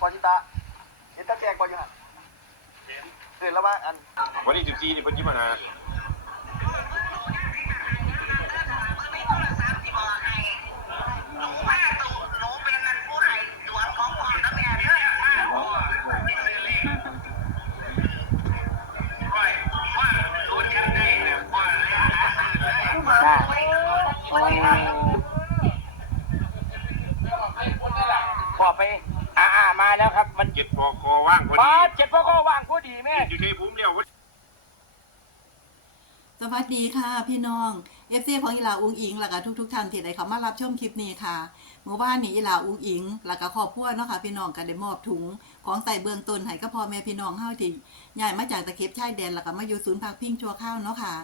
บอจิตาเห็นตะแกรงบออยู่ฮะเห็นแล้วว่าอันวันที่สิบสี่นี่เพิ่นยิ้มมาหาางพอป้าดีเจ็ดพ่อก็วางพอดีแม่อยู่ที่ภูมิเรียวสวัสดีค่ะพี่น้องเอฟซีของอีหลาอุงอิงแล้วก็ทุกๆท่านที่ได้เข้ามารับชมคลิปนี้ค่ะเมื่อวานนี้อีหลาอุงอิงแล้วก็ครอบครัวเนาะค่ะพี่น้องก็ได้มอบถุง ของใส่เบื้องต้นให้กับพ่อแม่พี่น้องเฮาที่ย้ายมาจากตะเข็บชายแดนแล้วก็มาอยู่ศูนย์พักพิงชั่วข้าวเนาะค่ะ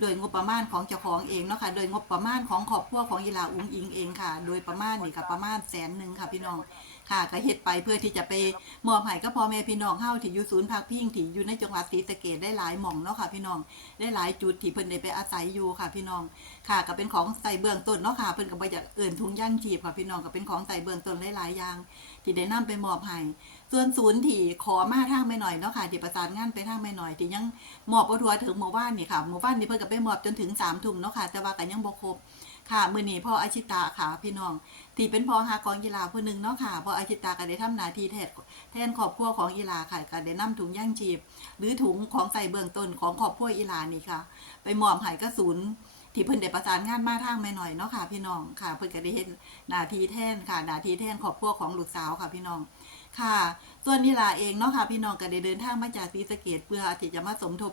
โดยงบประมาณของเจ้าของเองเนาะค่ะโดยงบประมาณของครอบครัวของอีหลาอุงอิงเองค่ะ โดยประมาณนี่ก็ประมาณแสนหนึ่งค่ะพี่น้อง ค่ะก็เฮ็ดไปเพื่อที่จะไปมอบให้กับพ่อแม่พี่น้องเฮาที่อยู่ศูนย์พักพิงที่อยู่ในจังหวัดศรีสะเกษได้หลายหม่องเนาะค่ะพี่น้องได้หลายจุดที่เพิ่นได้ไปอาศัยอยู่ค่ะพี่น้องค่ะก็เป็นของใส่เบื้องต้นเนาะค่ะเพิ่นก็บ่อยากเอิ่นถุงย่างชีพค่ะพี่น้องก็เป็นของใส่เบื้องต้นหลายๆอย่างที่ได้นำไปมอบให้ส่วนศูนย์ที่ขอมาทางไม่หน่อยเนาะค่ะที่ประสานงานไปทางไม่หน่อยที่ยังมอบบ่ทัวถึงเมื่อวานนี่ค่ะเมื่อวานนี้เพิ่นก็ไปมอบจนถึง3ทุ่มเนาะค่ะแต่ว่าก็ยังบ่ครบ ค่ะมือนี้พ่ออาชิตาค่ะพี่น้องที่เป็นพ่อหากองกีฬาผู้หนึ่งเนาะค่ะพ่ออาชิตาก็ได้ทำหน้าที่แทนแทนครอบครัวของอีลาค่ะก็ได้นำถุงย่างชีพหรือถุงของใส่เบื้องต้นของครอบครัวอีลานี่ค่ะ ไปมอบให้กับศูนที่เพิ่นได้ประสานงานมาทางแม่หน่อยเนาะค่ะ พี่น้องค่ะ เพิ่นก็ได้เฮ็ดหน้าทีแทนค่ะ นาทีแทนครอบครัวของลูกสาวค่ะพี่น้องค่ะ ส่วนนิลาเองเนาะค่ะ พี่น้องก็ได้เดินทางมาจากศรีสะเกษเพื่อที่จะมาสมทบ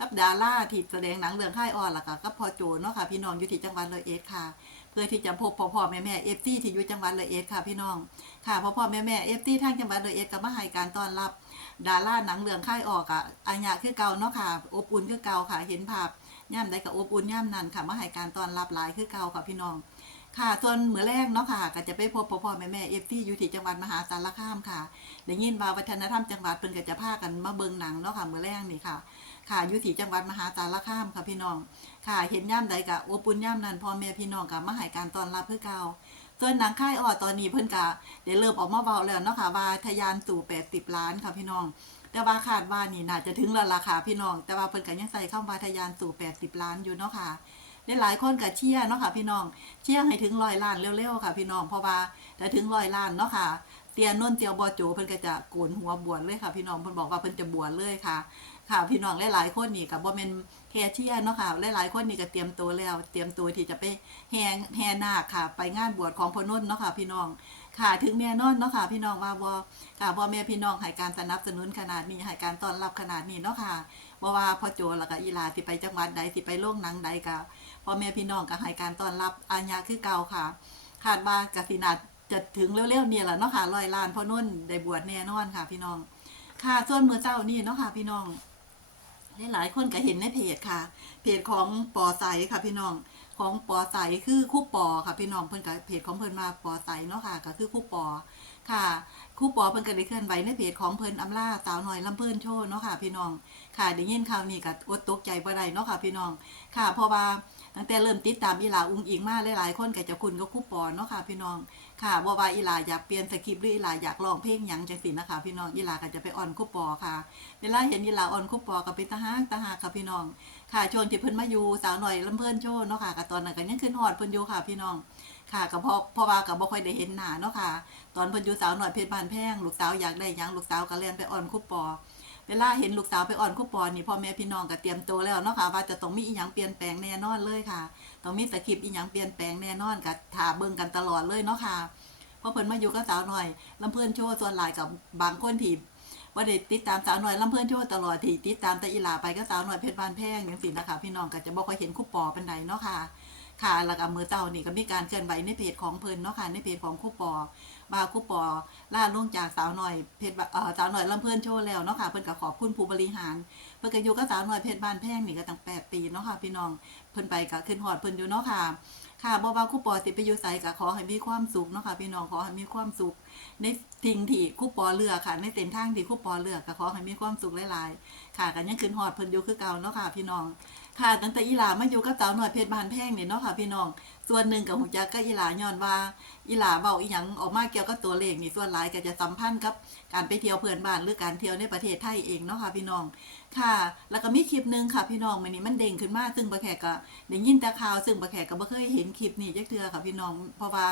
กับดาราที่แสดงหนังเรื่องค่ายอ่อนล่ะค่ะกับพ่อโจเนาะค่ะพี่น้องอยู่ที่จังหวัดร้อยเอ็ดค่ะ เพื่อที่จะพบพ่อพ่อแม่แม่เอฟซีที่อยู่จังหวัดร้อยเอ็ดค่ะพี่น้องค่ะพ่อพ่อแม่แม่เอฟซีทางจังหวัดร้อยเอ็ดก็มาให้การต้อนรับ ดาราหนังเรื่องค่ายออกอะอัญญาคือเก่าเนาะค่ะอบอุ่นคือเก่าค่ะเห็นภาพย่ำใดกับอบอุ่นย่ำนั้นค่ะมาให้การต้อนรับหลายคือเก่าค่ะพี่น้องค่ะส่วนมือแรกเนาะค่ะ ก็จะไปพบพ่อพ่อแม่แม่เอฟซีอยู่ที่จังหวัดมหาสารคามค่ะได้ยินว่าวัฒนธรรมจังหวัดเพิ่นก็จะพากันมาเบิงหนังเนาะค่ะมือแรกนี่ค่ะ ค่ะอยู่ที่จังหวัดมหาสารคามค่ะพี่น้อง ค่ะ เห็นย่ำใดกับอบอุ่นย่ำนั้นพ่อแม่พี่น้องกับมาให้การตอนรับคือเก่าส่วนหนังค่ายออตอนนี้เพิ่นกะได้เริ่มออกมาเบาแล้วเนาะค่ะว่าทะยานสู่80ล้านค่ะพี่น้อง แต่ว่าคาดว่านี่น่าจะถึงแล้วล่ะค่ะพี่น้อง แต่ว่าเพิ่นก็ยังใส่คำว่าทะยานสู่80ล้านอยู่เนาะค่ะได้หลายคนก็เชียร์เนาะค่ะพี่น้อง เชียร์ให้ถึงร้อยล้านเร็วๆค่ะพี่น้องเพราะว่าถ้าถึงร้อยล้านเนาะค่ะเตียนนนเตียวบอโจเพิ่นก็จะโกนหัวบวชเลยค่ะพี่น้องเพิ่นบอกว่าเพิ่นจะบวชเลยค่ะ ค่ะพี่น้องหลายๆคนนี่ก็บ่แมนแค่เชียเนาะค่ะหลายๆคนนี่ก็เตรียมตัวแล้ว เตรียมตัวที่จะไปแห่แห่นาคค่ะ ไปงานบวชของพนุ่นเนาะค่ะ พี่น้องค่ะถึงแม่นอนเนาะค่ะ พี่น้องว่าบ่ค่ะพ่แม่พี่น้องให้การสนับสนุนขนาดนี้ให้การต้อนรับขนาดนี้เนาะค่ะบ่ว่าพ่อโจแล้วก็อีลาสิไปจังหวัดใดสิไปโรงหนังใดก็พ่อแม่พี่น้องก็ให้การต้อนรับอาญาคือเก่าค่ะคาดว่ากสินาจะถึงเร็วๆนี่แหละเนาะค่ะร้อยล้านพ่อนุ่นได้บวชแน่นอนค่ะ พี่น้อง ค่ะส่วนมื้อเช้านี่เนาะค่ะ พี่น้อง หลายๆคนก็เห็นในเพจค่ะ เพจของปอใสค่ะพี่น้องของปอใสคือคู่ปอค่ะพี่น้องเพิ่นก็เพจของเพิ่นมาปอใสเนาะค่ะ ก็คือคู่ปอค่ะคู่ปอเพิ่นก็ได้เคลื่อนไหวในเพจของเพิ่นอำลาสาวน้อยลำเพิ่นโชว์เนาะค่ะ พี่น้องค่ะได้ยินข่าวนี้ก็อดตกใจบ่ได้เนาะค่ะ พี่น้องค่ะเพราะว่าตั้งแต่เริ่มติดตามอีหลาอุ้งอิงมาหลายๆคนก็จะคุ้นกับคู่ปอเนาะค่ะ พี่น้อง ค่ะบ่ว่าอีหลาอยากเปลี่ยนสคริปต์หรืออีหลาอยากร้องเพลงหยังจังซี่นะคะ พี่น้องอีหลาก็จะไปอ่อนคู่ปอค่ะ เวลาเห็นอีหลาอ่อนคู่ปอก็เป็นตาหากตาหากค่ะพี่น้อง ค่ะช่วงที่เพิ่นมาอยู่สาวหน่อยลำเพิ่นโชว์เนาะค่ะก็ตอนนั้นก็ยังขึ้นฮอดเพิ่นอยู่ค่ะ พี่น้อง ค่ะก็เพราะเพราว่าก็บ่ค่อยได้เห็นหน้าเนาะค่ะ ตอนเพิ่นอยู่สาวหน่อยเพชรบ้านแพงลูกสาวอยากได้หยังลูกสาวก็เรียนไปอ่อนคู่ปอ เวลาเห็นลูกสาวไปอ่อนคู่ปอนี่พ่อแม่พี่น้องก็เตรียมตัวแล้วเนาะค่ะว่าจะต้องมีอีหยังเปลี่ยนแปลงแน่นอนเลยค่ะต้องมีสคริปต์อีหยังเปลี่ยนแปลงแน่นอนก็ท่าเบิ่งกันตลอดเลยเนาะค่ะพราะเพิ่นมาอยู่กับสาวหน่อยลำเพิ่นโชว์ส่วนหลายกับบางคนที่ว่าได้ติดตามสาวหน่อยลำเพิ่นโชว์ตลอดที่ติดตามแต่อีหลาไปก็สาวหน่อยเพชรบานแพงอย่างสินะคะพี่น้องก็จะบ่ค่อยเห็นคู่ปอเป็นใดเนาะค่ะ ค่ะแล้วก็มือเจ้านี่ก็มีการเคลื่อนไหวในเพจของเพิ่นเนาะค่ะในเพจของคู่ปอว่าคู่ปอล่าลงจากสาวหน่อยเพชรบ้านเอ่อสาวหน่อยลำเพิ่นโชว์แล้วเนาะค่ะเพิ่นก็ขอบคุณผู้บริหารเพิ่นก็อยู่กับสาวหน่อยเพชรบ้านแพงนี่ก็ตั้ง8ปีเนาะค่ะพี่น้องเพิ่นไปก็ขึ้นฮอดเพิ่นอยู่เนาะค่ะค่ะบ่ว่าคู่ปอสิไปอยู่ไสก็ขอให้มีความสุขเนาะค่ะพี่น้องขอให้มีความสุขในสิ่งที่คู่ปอเลือกค่ะ ในเส้นทางที่คู่ปอเลือกก็ขอให้มีความสุขหลายๆค่ะกันยังขึ้นฮอดเพิ่นอยู่คือเก่าเนาะค่ะพี่น้อง ค่ะตั้งแต่อีหลามาอยู่กับสาวหน่อยเพชรบานแพงเนี่ยเนาะค่ะพี่น้อง ส่วนหนึ่งกับหูจักก็อีหลาย้อนว่าอีหลาเบาอีหยังออกมาเกี่ยวกับตัวเลขนี่ส่วนหลายก็จะสัมพันธ์กับการไปเที่ยวเพื่อนบ้านหรือการเที่ยวในประเทศไทยเองเนาะค่ะพี่น้องค่ะ แล้วก็มีคลิปหนึ่งค่ะพี่น้องมันนี้มันเด้งขึ้นมาซึ่งบะแขกก็ได้ยินแต่ข่าวซึ่งบะแขกก็บ่เคยเห็นคลิปนี้จักเทื่อค่ะพี่น้องเพราะว่า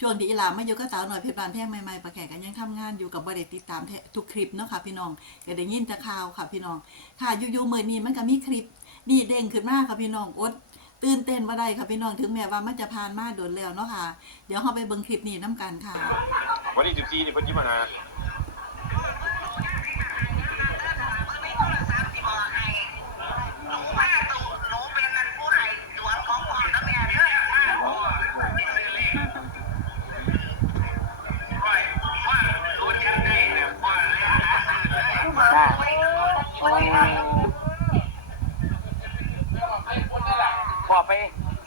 ช่วงที่อีหลามาอยู่กับสาวหน่อยเพชรบานแพงใหม่ๆบะแขกก็ยังทำงานอยู่กับบ่ได้ติดตามทุกคลิปเนาะค่ะพี่น้องก็ได้ยินแต่ข่าวค่ะพี่น้องค่ะอยู่ๆมื้อนี้มันก็มีคลิป นี่เด้งขึ้นมาค่ะพี่น้องอดตื่นเต้นว่าได้ค่ะพี่น้องถึงแม้ว่ามันจะผ่านมาโดนแล้วเนาะค่ะ เดี๋ยวเราไปเบิ่งคลิปนี้น้กันค่ะ วันที่สิบสี่นี่เพิ่นจิมาหา พอไป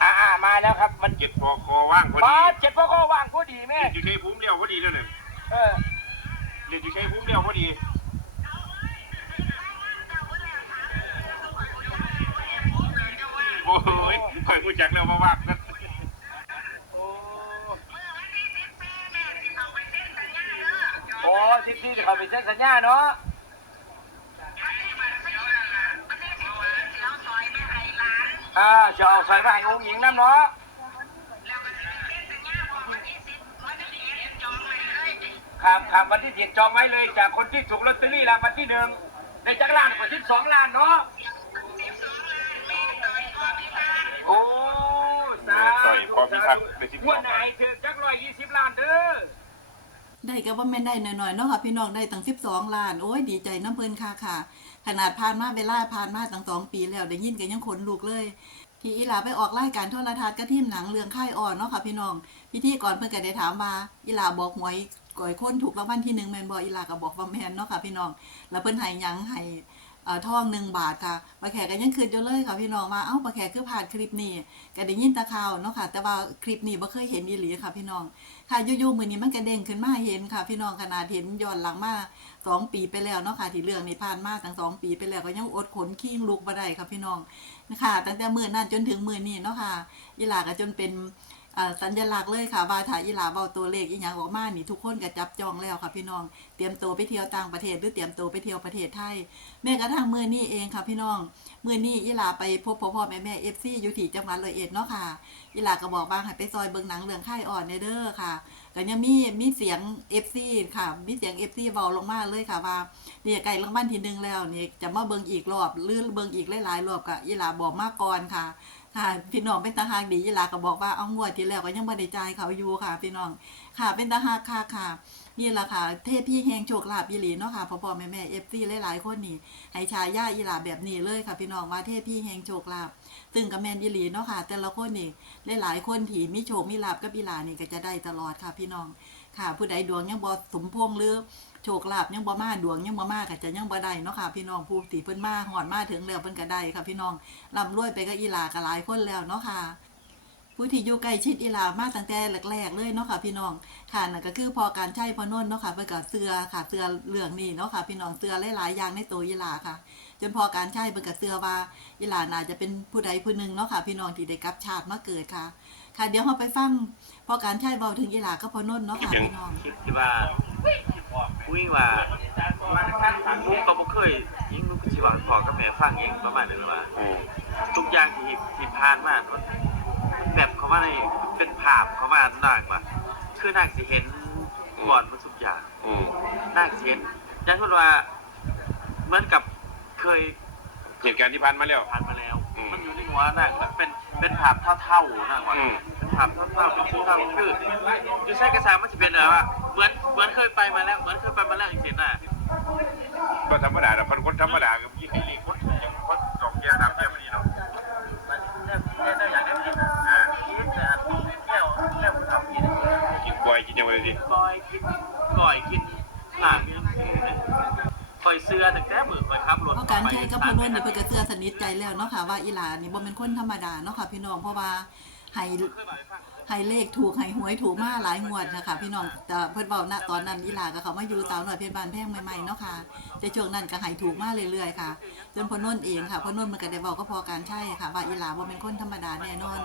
อ่าอ่ามาแล้วครับ มันเจ็ดพอคอว่างพอป้าดีเจ็ดพ่อก็ว่างพอดีแม่เรียนอยู่ชัยภูมิเลี้ยวพอดีนั่นน่ะเออเรียนอยู่ชัยภูมิเลี้ยวพอดีโอ้ยคอยรู้จักแล้วว่าว่างนั่นโอ้โอ้สิบสี่เขาไปเซ็นสัญญาเนาะ อ่าจะเอาใส่ไปให้องค์หญิงน้ำเนาะครับครับวันที่เจ็ดจองไว้เลยจากคนที่ถูกลอตเตอรี่รางวัลที่หนึ่งในจักรล้านกว่าที่สองล้านเนาะโอ้สาต่อยธุพอพิทักษ์ไปสิบงสวอดงไหนถึงจักร้อยยี่สิบล้านเด้อได้ก็ว่าแม่นได้หน่อยๆเนาะค่ะพี่น้องได้ตั้ง12ล้าน โอ้ยดีใจน้ำเพิ่นค่ะค่ะ ขนาดผ่านมาเวลาผ่านมาตั้งสองปีแล้วได้ยินกันยังขนลุกเลย ที่อีหลาไปออกรายการโทรทัศน์ก็ทีมหนังเรื่องค่ายอ่อนเนาะค่ะพี่น้องพิธีก่อนเพิ่นก็ได้ถามว่าอีหลาบอกหวยก่อยคนถูกรางวัลที่หนึ่งแมนบ่อีหลาก็บอกว่าแมนเนาะค่ะพี่น้องแล้วเพิ่นให้หยังให้ ทองหนึ่งบาทค่ะปลาแขกก็ยังคืนอยู่เลยค่ะพี่น้องมาเอ้าปลาแขกคือผ่านคลิปนี้ก็ได้ยินตะข่าวเนาะค่ะ แต่ว่าคลิปนี้บ่เคยเห็นอีหลีค่ะพี่น้อง ค่ะอยู่ๆมือนี้มันก็เด้งขึ้นมาเห็นค่ะ พี่น้องขนาดเห็นย้อนหลังมาสองปีไปแล้วเนาะค่ะที่เรื่องนี้ผ่านมาตั้งสองปีไปแล้วก็ยังอดขนขิ้งลุกบ่ได้ค่ะพี่น้องนะคะตั้งแต่มือนั้นจนถึงมือนี้เนาะค่ะอีหลาก็จนเป็น สัญลักษณ์เลยค่ะว่าถ้าอีหลาเว้าตัวเลขอีหยังออกมานี่ทุกคนก็จับจองแล้วค่ะพี่น้อง เตรียมตัวไปเที่ยวต่างประเทศหรือเตรียมตัวไปเที่ยวประเทศไทย แม้กระทั่งเมื้อนี้เองค่ะพี่น้องเมื้อนี้อีหลาไปพบพ่อพ่อแม่แม่ FC อยู่ที่จังหวัดร้อยเอ็ดเนาะค่ะอีหลาก็บอกว่าให้ไปซอยเบิงหนังเรื่องค่ายอ่อนเด้อค่ะก็ยังมีมีเสียง FC ค่ะ มีเสียง FC เบาลงมาเลยค่ะว่าเนี่ยใกล้รางวัลที่หนึ่งแล้วเนี่ยจะมาเบิงอีกรอบหรือเบิงอีกหลายๆรอบก็อีหลาบอกมาก่อนค่ะ ค่ะพี่น้องเป็นตาหากดีอีหลาก็บอกว่าเอางวดที่แล้วก็ยังบ่ได้จ่ายเขาอยู่ค่ะ พี่น้องค่ะเป็นตาหากค่ะค่ะ นี่แหละค่ะ เทพพี่แหงโชคลาภอีหลีเนาะค่ะพ่อพ่อแม่แม่ FC หลายๆคนนี่ให้ชายาอีหลาแบบนี้เลยค่ะพี่น้องว่าเทพพี่แหงโชคลาภซึ่งก็แม่นอีหลีเนาะค่ะ แต่ละคนนี่หลายๆคนที่มีโชคมีลาภกับอีหลานี่ก็จะได้ตลอดค่ะพี่น้องค่ะ ผู้ใดดวงยังบ่สมพงษ์หรือโชคลาภยังบ่มาดวงยังบ่มาก็จะยังบ่ได้เนาะค่ะ พี่น้องผู้ที่เพิ่นมาหอดมาถึงแล้วเพิ่นก็ได้ค่ะ พี่น้องร่ำรวยไปกับอีหลาก็หลายคนแล้วเนาะค่ะ ผู้ที่อยู่ใกล้ชิดอีหลามาตั้งแต่แรกๆเลยเนาะค่ะพี่น้องค่ะนั่นก็คือพอการใช้พอนนท์เนาะค่ะเพิ่นก็เสือค่ะเสือเรื่องนี้เนาะค่ะพี่น้องเสือหลายๆอย่างในตัวอีหลาค่ะ จนพอการใช้เพิ่นก็เสือว่าอีหลาน่าจะเป็นผู้ใดผู้หนึ่งเนาะค่ะพี่น้องที่ได้กลับชาติมาเกิดค่ะ ค่ะเดี๋ยวเราไปฟังพอการใช้เบาถึงอีหลาก็พอนนท์เนาะค่ะพี่น้องคิดที่ว่าคุยว่ามุกก็บ่เคยยิ่งมุกสิว่าพอกับแม่ฟังเองประมาณนั้นว่าอืมทุกอย่างที่ที่ผ่านมามัน แบบเขาว่าในเป็นภาพเขาว่านางว่าคือนางสิเห็นก่อนมันทุกอย่างอืมนางสิเห็นอยังคุณว่าเหมือนกับเคยเหตุการณ์ที่ผ่านมาแล้ว ผ่านมาแล้ว อืมมันอยู่ในหัวนางแบบเป็นเป็นภาพเท่าๆนางว่าอืม เป็นภาพเท่าๆเป็นเท่าๆคืออยู่ใช้กระแสมันจะเป็นอะไรว่าเหมือนเหมือนเคยไปมาแล้ว เหมือนเคยไปมาแล้วจริงๆน่ะ ก็ธรรมดาแต่คนคนธรรมดาก็มีให้เลี้ยงคนอย่างคนสองแก่สามแก่พอดีเนาะกินกล้วยกินยังไงดิ ก่อยกินก่อยกินหลามยังค อยเสื้อตั้งแต่มือคอยขับรถเพราะการใช้กับพอนนท์นี่เพิ่นก็เชื่อสนิทใจแล้วเนาะค่ะว่าอีหลานี่บ่เป็นคนธรรมดาเนาะค่ะพี่น้องเพราะว่าให้ ให้เลขถูกให้หวยถูกมาหลายงวดนะคะพี่น้องแต่เพิ่นเว้าณตอนนั้นอีหลาก็เขามาอยู่สาวหน่อยเพชรบานแพงใหม่ๆเนาะค่ะแต่ช่วงนั้นก็ให้ถูกมาเรื่อยๆค่ะ จนพอนนท์เองค่ะพอนนท์มันก็ได้บอกก็พอการใช่ค่ะ ว่าอีหลาบ่เป็นคนธรรมดาแน่นอน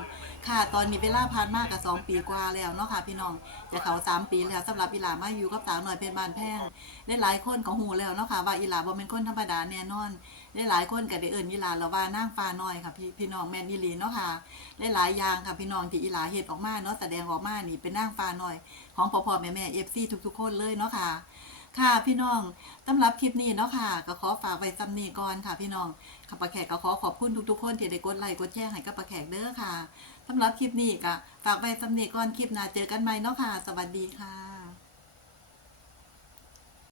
ค่ะตอนนี้เวลาผ่านมากกับสองปีกว่าแล้วเนาะค่ะ พี่น้องจะเขาสามปีแล้วสำหรับอีหลามาอยู่กับสาวหน่อยเพชรบานแพงได้หลายคนก็ฮู้แล้วเนาะค่ะว่าอีหลาบ่เป็นคนธรรมดาแน่นอน หลายคนก็ได้เอิ้นอีหลาล้วว่านางฟ้าน้อยค่ะพี่พี่น้องแม่นอีลีเนาะค่ะได้หลายอย่างค่ะพี่น้องที่อีหลาเฮ็ดออกมาเนาะแสดงออกมานี่เป็นนางฟ้าน้อย ของพ่อพ่อแม่แม่ FC ทุกๆ คนเลยเนาะค่ะ ค่ะพี่น้องสำหรับคลิปนี้เนาะค่ะ ก็ขอฝากไว้ซ้ำนี้ก่อนค่ะ พี่น้องข้าปะแขกก็ขอขอบคุณทุกๆ คนที่ได้กดไลค์กดแชร์ให้กับปะแขกเด้อค่ะสำหรับคลิปนี้ก็ฝากไว้ซ้ำนี้ก่อนคลิปหน้าเจอกันใหม่เนาะค่ะ สวัสดีค่ะ